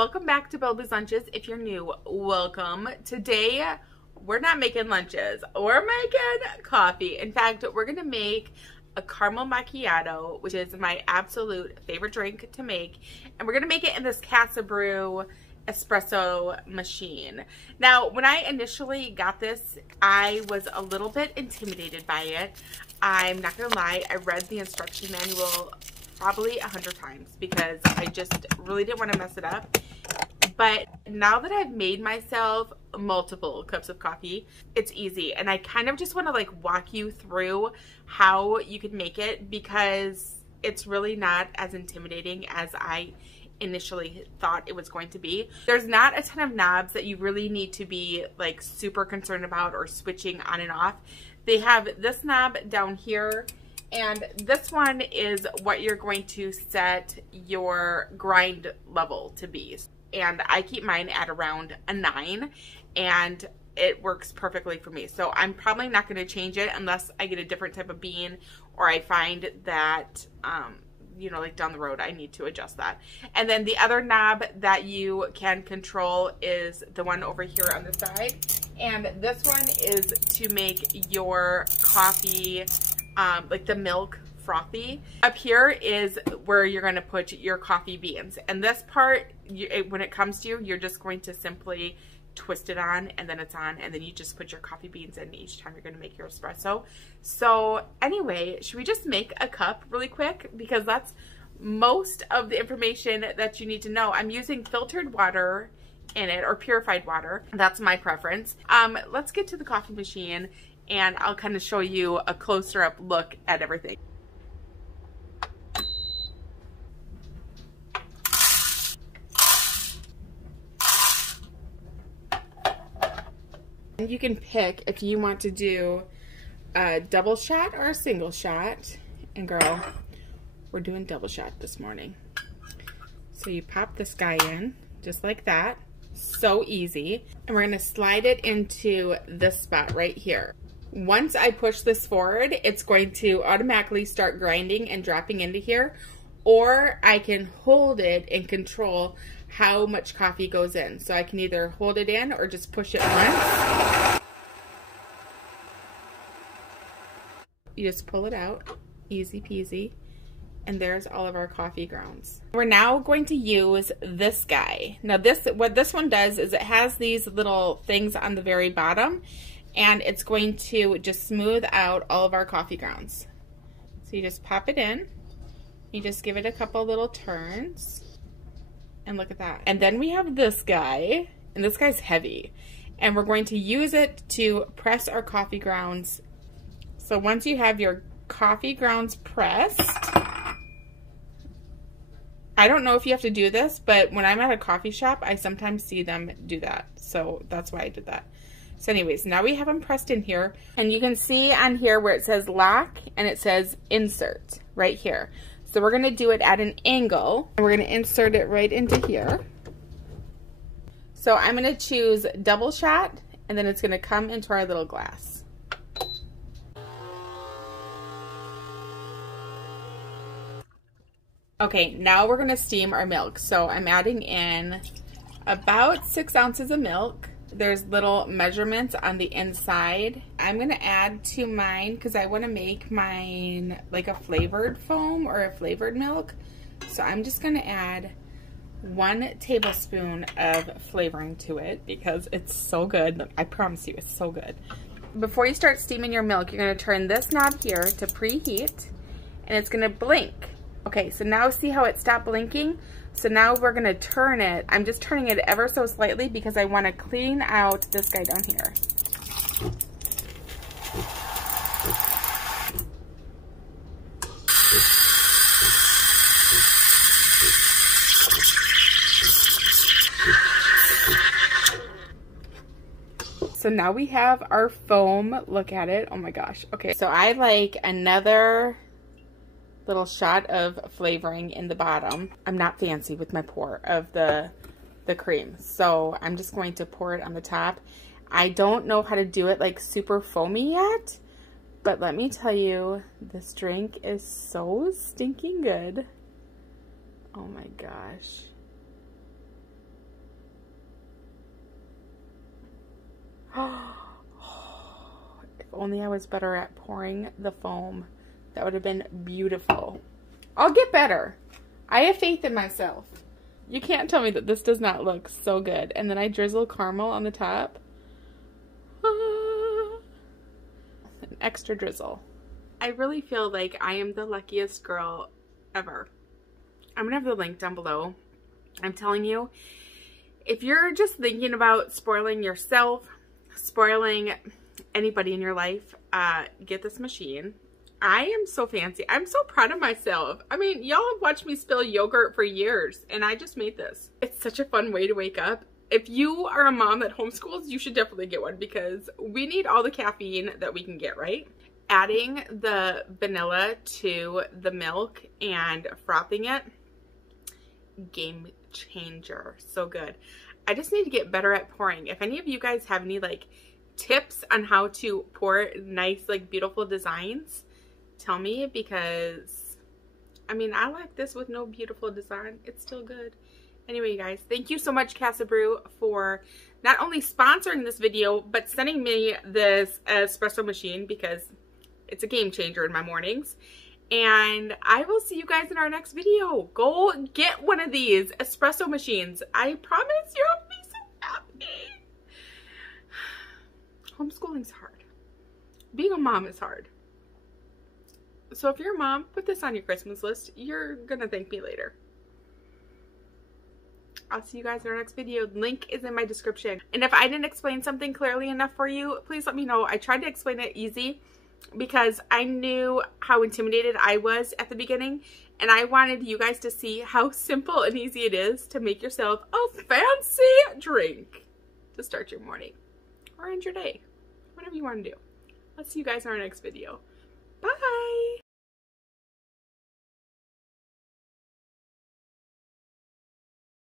welcome back to Bellaboo's Lunches. If you're new, welcome. Today, we're not making lunches. We're making coffee. In fact, we're going to make a caramel macchiato, which is my absolute favorite drink to make. And we're going to make it in this Casabrews espresso machine. Now, when I initially got this, I was a little bit intimidated by it. I'm not going to lie, I read the instruction manual probably 100 times because I just really didn't want to mess it up. But now that I've made myself multiple cups of coffee, it's easy. And I kind of just want to like walk you through how you could make it because it's really not as intimidating as I initially thought it was going to be. There's not a ton of knobs that you really need to be like super concerned about or switching on and off. They have this knob down here, and this one is what you're going to set your grind level to be. And I keep mine at around a 9, and it works perfectly for me. So I'm probably not going to change it unless I get a different type of bean or I find that, you know, like down the road, I need to adjust that. And then the other knob that you can control is the one over here on the side. And this one is to make your coffee, like the milk, frothy. Up here is where you're going to put your coffee beans. And this part, when it comes to you, you're just going to simply twist it on and then it's on, and then you just put your coffee beans in each time you're going to make your espresso. So anyway, should we just make a cup really quick? Because that's most of the information that you need to know. I'm using filtered water in it, or purified water. That's my preference. Let's get to the coffee machine and I'll kind of show you a closer up look at everything. You can pick if you want to do a double shot or a single shot. And girl, we're doing double shot this morning. So you pop this guy in just like that. So easy. And we're going to slide it into this spot right here. Once I push this forward, it's going to automatically start grinding and dropping into here. Or I can hold it and control how much coffee goes in. So I can either hold it in or just push it once. You just pull it out, easy peasy. And there's all of our coffee grounds. We're now going to use this guy. Now what this one does is it has these little things on the very bottom, and it's going to just smooth out all of our coffee grounds. So you just pop it in, you just give it a couple little turns, and look at that. And then we have this guy, and this guy's heavy, and we're going to use it to press our coffee grounds. So once you have your coffee grounds pressed, I don't know if you have to do this, but when I'm at a coffee shop, I sometimes see them do that. So that's why I did that. So anyways, now we have them pressed in here, and you can see on here where it says lock and it says insert right here. So we're going to do it at an angle, and we're going to insert it right into here. So I'm going to choose double shot, and then it's going to come into our little glass. Okay, now we're going to steam our milk. So I'm adding in about 6 ounces of milk. There's little measurements on the inside. I'm going to add to mine because I want to make mine like a flavored foam or a flavored milk. So I'm just going to add 1 tablespoon of flavoring to it because it's so good. I promise you, it's so good. Before you start steaming your milk, you're going to turn this knob here to preheat, and it's going to blink. Okay, so now see how it stopped blinking? So now we're going to turn it. I'm just turning it ever so slightly because I want to clean out this guy down here. So now we have our foam. Look at it. Oh my gosh. Okay, so I like another little shot of flavoring in the bottom. I'm not fancy with my pour of the cream, so I'm just going to pour it on the top. I don't know how to do it like super foamy yet, but let me tell you, this drink is so stinking good. Oh my gosh. If only I was better at pouring the foam. That would have been beautiful. I'll get better. I have faith in myself. You can't tell me that this does not look so good. And then I drizzle caramel on the top. An extra drizzle. I really feel like I am the luckiest girl ever. I'm going to have the link down below. I'm telling you, if you're just thinking about spoiling yourself, spoiling anybody in your life, get this machine. I am so fancy. I'm so proud of myself. I mean, y'all have watched me spill yogurt for years, and I just made this. It's such a fun way to wake up. If you are a mom that homeschools, you should definitely get one because we need all the caffeine that we can get, right? Adding the vanilla to the milk and frothing it, game changer. So good. I just need to get better at pouring. If any of you guys have any like tips on how to pour nice, like beautiful designs, tell me, because I mean, I like this with no beautiful design. It's still good. Anyway, you guys, thank you so much, Casabrew, for not only sponsoring this video, but sending me this espresso machine because it's a game changer in my mornings. And I will see you guys in our next video. Go get one of these espresso machines. I promise you'll be so happy. Homeschooling's hard. Being a mom is hard. So if you're a mom, put this on your Christmas list. You're gonna thank me later. I'll see you guys in our next video. Link is in my description. And if I didn't explain something clearly enough for you, please let me know. I tried to explain it easy because I knew how intimidated I was at the beginning. And I wanted you guys to see how simple and easy it is to make yourself a fancy drink to start your morning or end your day. Whatever you want to do. I'll see you guys in our next video.